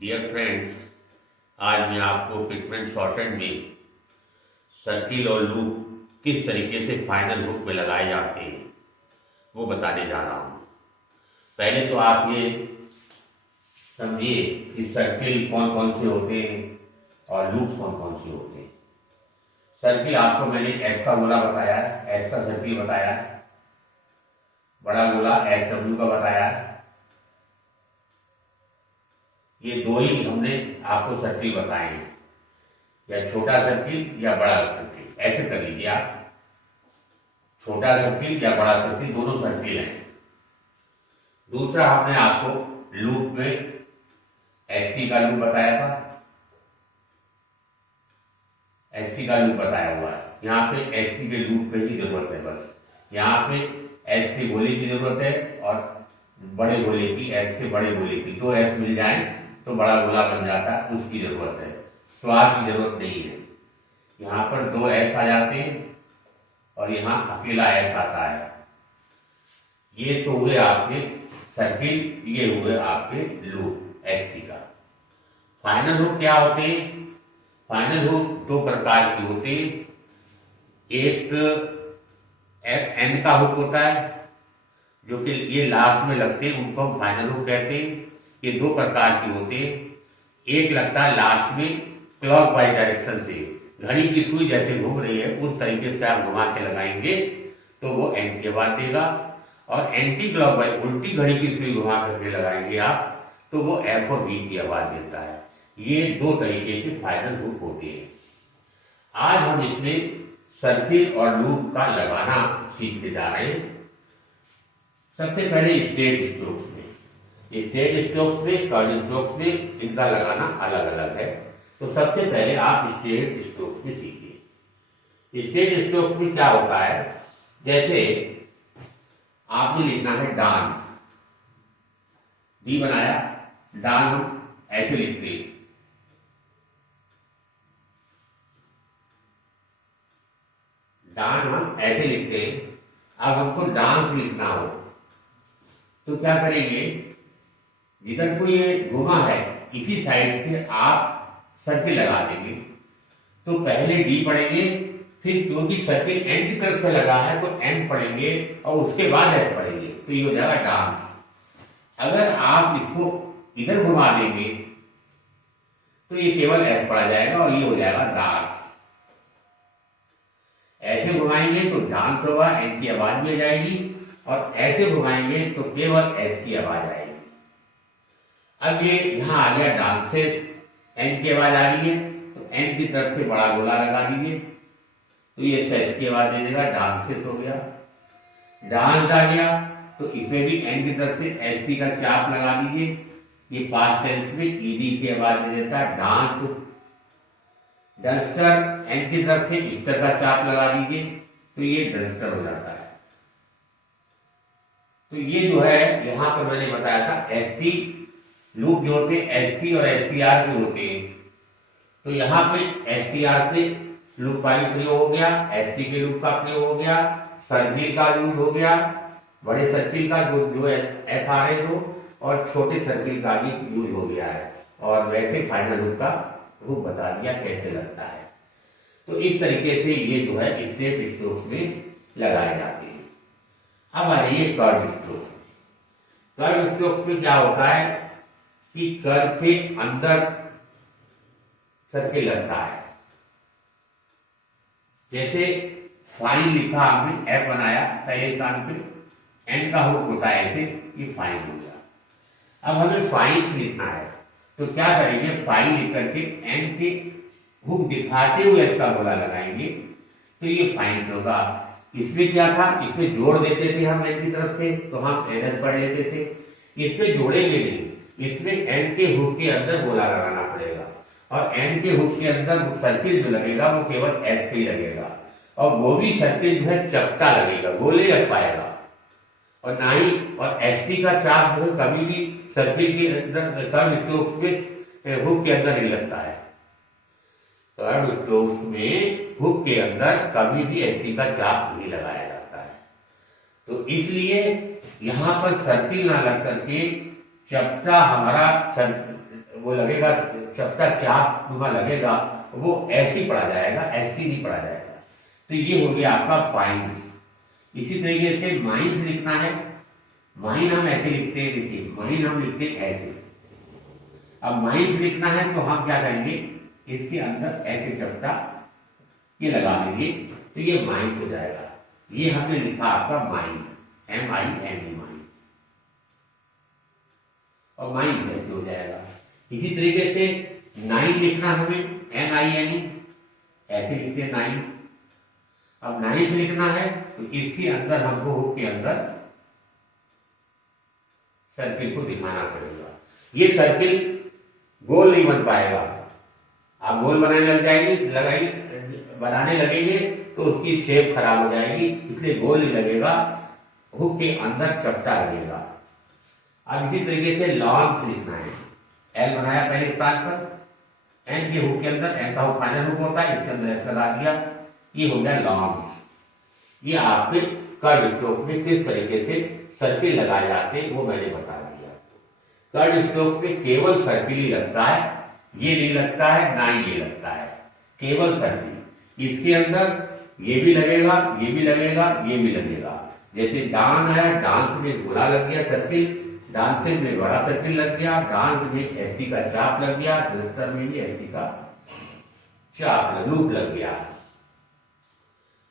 Dear friends, आज मैं आपको पिगमेंट शॉर्टेड में सर्किल और लूप किस तरीके से फाइनल हुक में लगाए जाते हैं वो बताने जा रहा हूँ। पहले तो आप ये समझिए कि सर्किल कौन कौन से होते हैं और लूप कौन कौन से होते हैं। सर्किल आपको मैंने एस का गोला बताया, एस का सर्किल बताया, बड़ा गोला एस डब्ल्यू का बताया। ये दो ही हमने आपको सर्किल बताए हैं, या छोटा सर्किल या बड़ा सर्किल, ऐसे कर लीजिए आप। छोटा सर्किल या बड़ा सर्किल दोनों सर्किल हैं। दूसरा हमने आपको लूप में एसटी का लूप बताया था, एसटी का लूप बताया हुआ है। यहाँ पे एसटी के लूप की ही जरूरत है बस। यहाँ पे एस के गोले की जरूरत है और बड़े गोले की, एस के बड़े गोले की। दो एस मिल जाए तो बड़ा गोला बन जाता है, उसकी जरूरत है, स्वाद की जरूरत नहीं है। यहाँ पर दो एस आ जाते हैं और यहाँ अकेला एस आता है। ये तो हुए आपके सर्किल, ये हुए आपके लूप एसटी का। फाइनल हुक क्या होते हैं? फाइनल हुक दो प्रकार की होते हैं। एक एन का हुक होता है जो कि ये लास्ट में लगते हैं, उनको हम फाइनल हुक कहते हैं। ये दो प्रकार के होते हैं। एक लगता है लास्ट में क्लॉकवाइज डायरेक्शन से, घड़ी की सुई जैसे घूम रही है उस तरीके से आप घुमा के लगाएंगे तो वो एन की आवाज देगा। और एंटी क्लॉकवाइज उल्टी घड़ी की सुई घुमा करके लगाएंगे आप तो वो एफ और बी की आवाज देता है। ये दो तरीके के फाइनल हुक होते हैं। आज हम इसमें सर्किल और लूप का लगाना सीखते जा रहे हैं। सबसे पहले स्टेट स्ट्रोक्स में, स्टेट स्ट्रोक्स में, कर्व स्ट्रोक्स में इनका लगाना अलग अलग है। तो सबसे पहले आप स्टेट स्ट्रोक्स में सीखिए। स्टेट स्ट्रोक्स में क्या होता है? जैसे आपने लिखना है डान, डी बनाया, डान हम ऐसे लिखते हैं। डान हम ऐसे लिखते हैं। अब हमको डांस लिखना हो तो क्या करेंगे? जिधर को ये घुमा है इसी साइड से आप सर्किल लगा देंगे। तो पहले डी पढ़ेंगे, फिर क्योंकि सर्किल एन की तरफ से लगा है तो एन पढ़ेंगे और उसके बाद एस पढ़ेंगे, तो ये हो जाएगा डांस। अगर आप इसको इधर घुमा देंगे तो ये केवल एस पढ़ा जाएगा और ये हो जाएगा डांस। ऐसे घुमाएंगे तो डांस होगा, एन की आवाज भी आ जाएगी, और ऐसे घुमाएंगे तो केवल एस की आवाज आएगी। अब ये यहां आ गया डांसेस, एन की आवाज आ रही है तो एन की तरफ से बड़ा गोला लगा दीजिए तो ये एस की आवाज दे देगा, डांसेस हो गया। डांस आ गया तो इसमें भी एन की तरफ से एस टी का चाप लगा दीजिए, ये पास्ट टेंस में ईडी की आवाज दे देता है, डांस। डस्टर, एन की तरफ से स्टर का चाप लगा दीजिए तो ये डस्टर हो जाता है। तो ये जो है यहां पर मैंने बताया था एसटी लूप जो होते हैं एसटी और एसटीआर के होते हैं। तो यहाँ पे एसटीआर से लूप का भी प्रयोग हो गया, एसटी के लूप का प्रयोग हो गया, सर्किल का यूज हो गया, बड़े सर्किल का जो है एफ आर है दो, और छोटे सर्किल का भी यूज हो गया है। और वैसे फाइनल लूप का रूप बता दिया कैसे लगता है। तो इस तरीके से ये जो है स्टेप स्ट्रोक्स में लगाए जाते हैं। अब आ रही है कर्व स्ट्रोक्स। कर्व स्ट्रोक्स में क्या होता है कि कर्व के अंदर सर्किल लगता है। जैसे फाइन लिखा हमने, एफ बनाया पहले स्थान पे, एन का हुक होता है ऐसे, ये फाइन हो गया। अब हमें फाइन लिखना है तो क्या करेंगे? फाइन लिख करके एन के हुक दिखाते हुए इसका गोला लगाएंगे तो ये फाइन होगा। इसमें क्या था? इसमें जोड़ देते थे हम एन की तरफ से तो हम एन एस पढ़ लेते थे। इसमें जोड़ेंगे नहीं, इसमें एन के हुक के अंदर गोला लगाना पड़ेगा, और एन के हुक के अंदर सर्किल जो लगेगा वो केवल एस पे ही लगेगा, और वो भी सर्किल जो है चपटा लगेगा, गोले लग पाएगा, और ना ही और एसटी का चाप जो है कभी भी सर्किल के अंदर कर्व स्ट्रोक्स में हुक के अंदर नहीं लगता है। कर्व स्ट्रोक्स में हुक के अंदर कभी भी एसटी का चाप नहीं लगाया जाता है। तो इसलिए यहां पर सर्किल ना लग करके चपटा हमारा वो लगेगा, चपटा चाप नुमा लगेगा, वो ऐसे ही पढ़ा जाएगा, ऐसे नहीं पढ़ा जाएगा। तो ये हो गया आपका फाइन्स। इसी तरीके से माइंस लिखना है, माइन हम ऐसे लिखते हैं, देखिए माइन हम लिखते हैं ऐसे। अब माइंस लिखना है तो हम क्या करेंगे, इसके अंदर ऐसे चपटा ये लगा देंगे, तो ये माइंस हो जाएगा। ये हमने लिखा आपका माइन, MINE माइन, और माइंस ऐसे हो जाएगा। इसी तरीके से नाइन लिखना हमें, NINE, ऐसे लिखते हैं नाइन। अब नाइन्थ लिखना है तो इसके अंदर हमको हुक के अंदर सर्किल को दिखाना पड़ेगा। ये सर्किल गोल नहीं बन पाएगा, आप गोल बनाने लग जाएंगे, बनाने लगेंगे तो उसकी शेप खराब हो जाएगी, इसलिए गोल नहीं लगेगा, हुक के अंदर चपटा लगेगा। अब इसी तरीके से लॉन्ग्स लिखना है, L बनाया पहले स्थान पर, N के हुक के अंदर, N का हुक फाइनल हुक होता है, इसके अंदर S लगा दिया, ये हो गया लॉन्ग्स। ये आपके कर्व स्ट्रोक में किस तरीके से सर्किल लगाए जाते हैं वो मैंने बता दिया। कर्व स्ट्रोक में केवल सर्किल ही लगता है, ये नहीं लगता है, ना ये लगता है, केवल सर्किल। इसके अंदर ये भी लगेगा, ये भी लगेगा, ये भी लगेगा। जैसे डांस है, डांस में गोला लग गया सर्किल, डांसिंग में बड़ा सर्किल लग गया, डांस में SD का चाप लग गया, ड्रिफ्टर में भी SD का चाप लूप लग गया।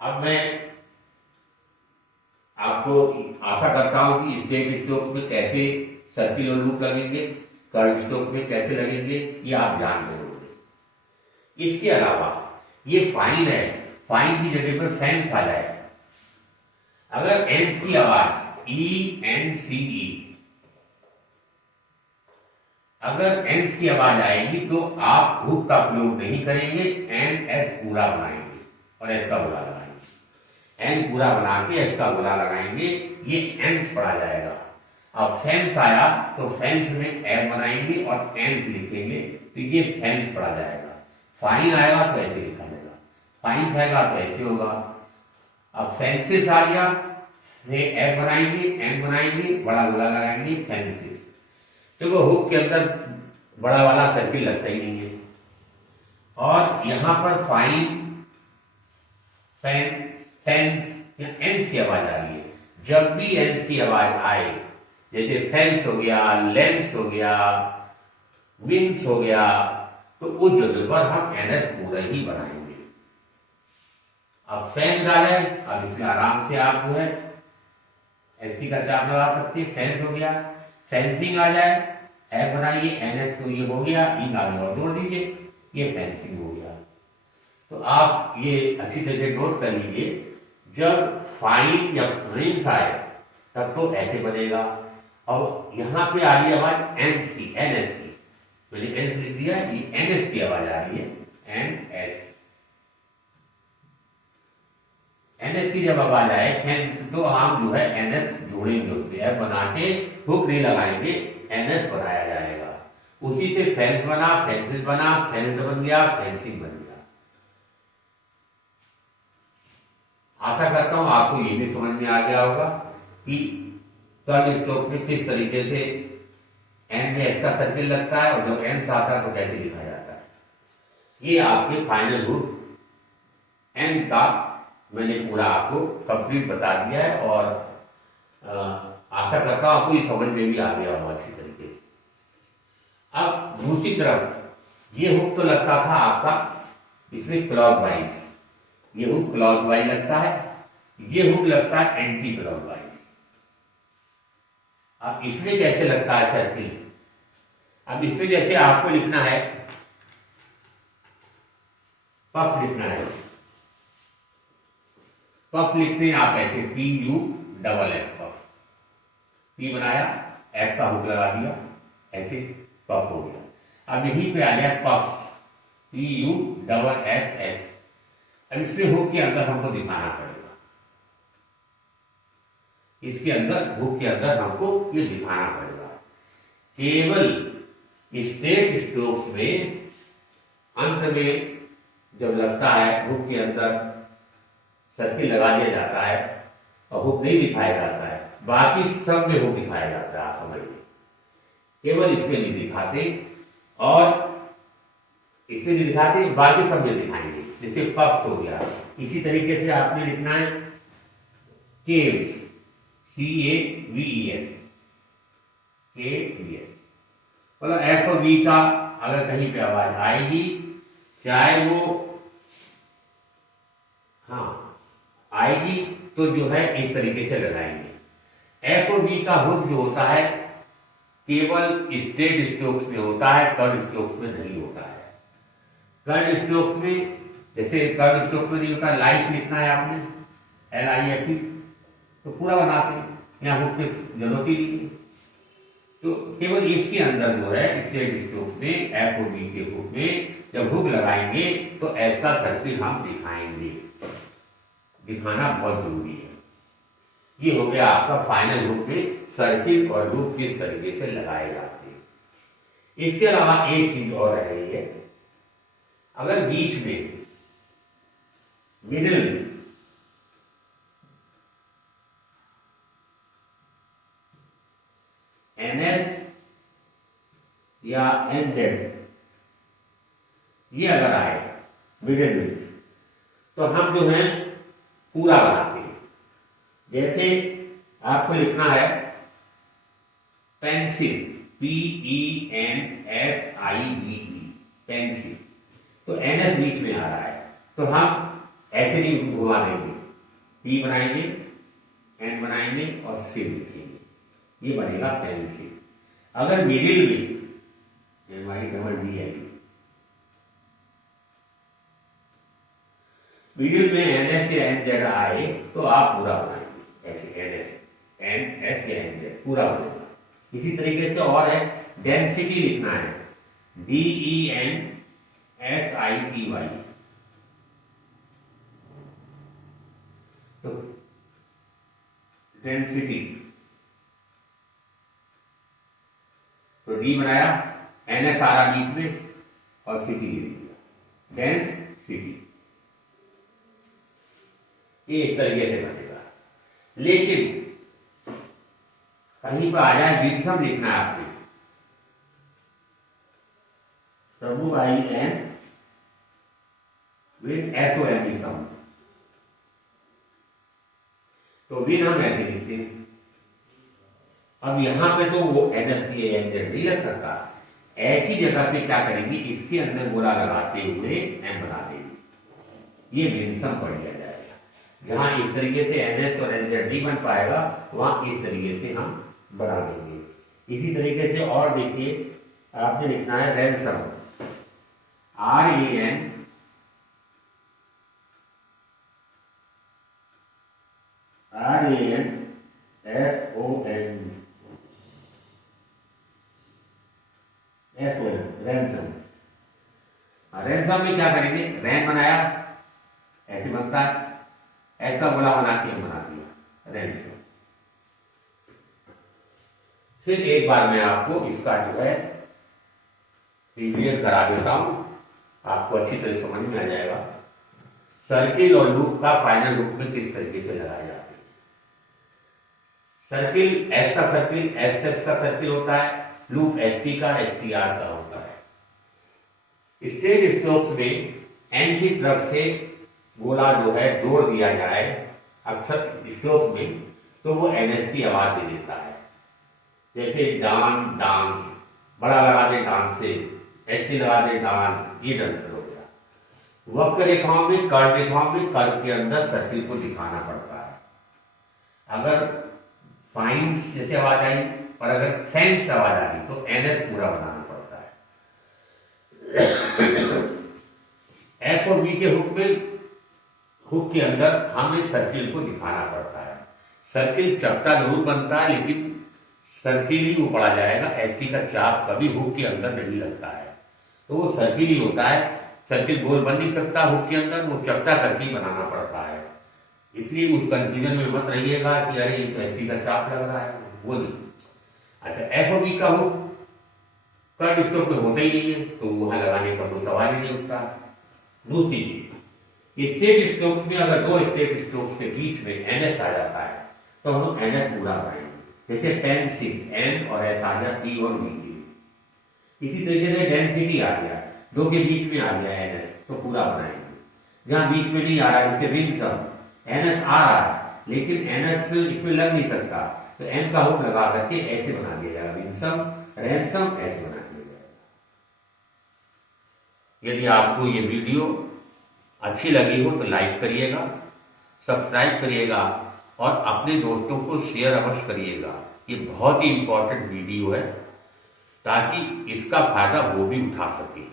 अब मैं आपको आशा करता हूं कि स्टेप स्ट्रोक में कैसे सर्किल और लूप लगेंगे, कर्व स्ट्रोक में कैसे लगेंगे, ये आप जान गए। इसके अलावा ये फाइन है, फाइन की जगह पर फैंस आ जाए। अगर एंस की आवाज ENCE, अगर एंस की आवाज आएगी तो आप हुक का प्रयोग नहीं करेंगे, NS पूरा बनाएंगे और S का गोला लगाएंगे। N पूरा बना के S का गोला लगाएंगे, ये एंस पढ़ा जाएगा। अब फेंस आया तो फेंस में M बनाएंगे और एंस लिखेंगे, तो ये फेंस पढ़ा जाएगा। फाइन आएगा तो ऐसे लिखा जाएगा, फाइन आएगा तो ऐसे होगा। अब फेंसिस आ गया, F बनाएंगे, M बनाएंगे, बड़ा गोला लगाएंगे, फेंसिस। तो वो हुक के अंदर बड़ा वाला सर्किल लगता ही नहीं है। और यहां पर फाइन, फेंस या एंस की आवाज आ रही है, जब भी एंस की आवाज आए, जैसे फेंस हो गया, लेंस हो गया, विंग्स हो गया, तो उस जगह पर हम NS पूरा ही बनाएंगे। अब फेंस आ जाए, अब इसमें आराम से आप जो है SD का चाप लगा सकते हैं, फेंस हो गया। फेंसिंग आ जाए, F बनाइए, NS तो ये हो गया, इन आगे और जोड़ दीजिए, ये फेंसिंग हो गया। तो आप ये अच्छी तरह नोट कर लीजिए, जब फाइन या फ्रेंस आए तब तो ऐसे बनेगा। और यहां पे आ रही है आवाज एंस की, NS की, मैंने एंस लिख दिया, ये NS की आवाज आ रही है, NS की जब आवाज आए फेंस, तो हम जो है NS जोड़ेंगे, उससे F बना के हुक नहीं लगाएंगे, NS बनाया जाएगा। उसी से फेंस बना, फेंसिस बना, फेंस बन गया, फेंसिंग बन गया। आशा करता हूं आपको ये भी समझ में आ गया होगा कि कर्व स्ट्रोक में किस तरीके से N में S का सर्किल लगता है और जब N आता है तो कैसे लिखा जाता है। ये आपके फाइनल हुक N का मैंने पूरा आपको कंप्लीट बता दिया है, और आशा करता हूं आपको ये समझ में भी आ गया होगा अच्छी तरीके से। अब दूसरी तरफ ये हुक तो लगता था आपका इसमें क्लॉकवाइज, ये हुक क्लॉकवाइज लगता है, ये हुक लगता है एंटी क्लॉकवाइज। अब इसमें कैसे लगता है सर्किल, अब इसमें जैसे आपको लिखना है, पफ लिखना है, पफ लिखते हैं आप ऐसे PUFF, पफ, P बनाया, F का हुक लगा दिया, ऐसे पफ हो गया। अब यहीं पे आ गया पफ, PUFF। अब इसमें हुक के अंदर हमको दिखाना पड़ेगा, इसके अंदर हुक के अंदर हमको ये दिखाना पड़ेगा। केवल स्टेप स्ट्रोक्स में अंत में जब लगता है हुक के अंदर सर्किल लगा दिया जाता है और हुक नहीं दिखाया जाता है, बाकी सब में हुक दिखाया जाता है, आप समझिए, केवल इसमें नहीं दिखाते। और इसमें जो दिखाते हैं बाकी सब जो दिखाएंगे, जैसे पक्ष हो गया, इसी तरीके से आपने लिखना है केव्स, CAVES, KVS। मतलब एफ और बी का अगर कहीं पे आवाज आएगी, चाहे वो आएगी तो जो है इस तरीके से लगाएंगे। एफ और बी का हुक जो होता है केवल स्ट्रेट स्ट्रोक्स में होता है, कर्व स्ट्रोक्स में नहीं होता है। कर्व स्ट्रोक्स में, जैसे कर्व स्ट्रोक्स में नहीं होता, लाइफ लिखना है आपने LIFE, तो पूरा बनाते हैं, यहाँ हुक की जरूरत ही नहीं है। तो केवल इसके अंदर जो है स्ट्रेट स्ट्रोक्स में एफ और बी के हुक में जब हुक लगाएंगे तो ऐसा सर्किल हम दिखाएंगे, दिखाना बहुत जरूरी है। ये हो गया आपका फाइनल हुक में सर्किल और लूप किस तरीके से लगाए जाते हैं। इसके अलावा एक चीज और रह रही है, अगर बीच में मिडिल NS या NZ ये अगर आए मिडिल में, तो हम जो है पूरा बनाते हैं। जैसे आपको लिखना है पेंसिल, PENSILE, पेंसिल, तो NS बीच में आ रहा है, तो हम ऐसे नहीं घुमा देंगे, P बनाएंगे, N बनाएंगे और C लिखेंगे, ये बनेगा पेंसिल। अगर मिडिल में MIDD मिडिल में NS या NZ आए तो आप पूरा बनाएंगे, ऐसे NS या NZ पूरा बनेगा। इसी तरीके से और है डेंसिटी लिखना है, DENSITY, तो डेंसिटी, तो डी बनाया, NS आ रहा बीच में और सिटी लिख दिया, डेंसिटी। ये इस तरीके से बनेगा। लेकिन कहीं पर आ जाए विद्सम लिखना है आपने, WIN विद SOM सम, तो विन हम ऐसे लिखते हैं। अब यहां पे तो वो NSCA NZ नहीं लग सकता, ऐसी जगह पे क्या करेंगे, इसके अंदर गोला लगाते हुए M बना देंगे, ये विनसम पढ़ लिया जाएगा। जहां इस तरीके से NS और NZ नहीं बन पाएगा, वहां इस तरीके से हम बना देंगे। इसी तरीके से और देखिए, आपने लिखना है ransom, RAN SOM, ransom. Ransom में क्या करेंगे, रैन बनाया, ऐसे बनता है, ऐसा गोला बना के बना दिया रैंसम। फिर एक बार मैं आपको इसका जो है रिवीजन करा देता हूं, आपको अच्छी तरह समझ में आ जाएगा सर्किल और लूप का फाइनल लूप में किस तरीके से लगाया जाता है। सर्किल एस का सर्किल SS का सर्किल होता है, लूप ST का STR का होता है। स्ट्रेट स्ट्रोक्स में N की तरफ से गोला जो है जोड़ दिया जाए अक्सर स्ट्रोक में, तो वो NS की आवाज दे देता है। जैसे डांस, डांस बड़ा लगा दे, डांस से ST लगा दे, डांस, ये डांसर हो गया। वक्र रेखाओं में, कर्व रेखाओं में, कर्व के अंदर सर्किल को दिखाना पड़ता है। अगर फाइन्स जैसे आवाज आई, और अगर फैंस आवाज आ रही, तो NS पूरा बनाना पड़ता है। F और B के हुक में, हुक के अंदर हमें सर्किल को दिखाना पड़ता है। सर्किल चपटा जरूर बनता है, लेकिन सर्किल ही वो पड़ा जाएगा, ST का चाप कभी हुक के अंदर नहीं लगता है, तो वो सर्किल ही होता है। सर्किल गोल बन नहीं सकता हुक के अंदर, वो चपटा करके ही बनाना पड़ता है। इसलिए उस कंफ्यूजन में मत रहिएगा कि अरे ST का चाप लग रहा है, वो नहीं। अच्छा, F और B का हुक कर्व स्ट्रोक में होता ही नहीं है, तो वहां लगाने का तो सवाल ही नहीं उठता। दूसरी चीज, स्ट्रेट स्ट्रोक्स में अगर दो स्ट्रेट स्ट्रोक्स के बीच में NS आ जाता है, तो हम NS पूरा बनाएंगे। जैसे पेंसिल, N और S आ जाए, P और V, इसी तरीके से डेंसिटी आ गया, दो के बीच में आ गया NS, तो पूरा बनाएंगे। जहां बीच में नहीं आ रहा है उसे रिंग सम, NS आ रहा है लेकिन NS इसमें लग नहीं सकता, तो N का होप लगा करके ऐसे बना दिया जाएगा, रिंग सम रैंसम ऐसे बना दिया जाएगा। यदि आपको ये वीडियो अच्छी लगी हो तो लाइक करिएगा, सब्सक्राइब करिएगा और अपने दोस्तों को शेयर अवश्य करिएगा। ये बहुत ही इंपॉर्टेंट वीडियो है ताकि इसका फायदा वो भी उठा सके।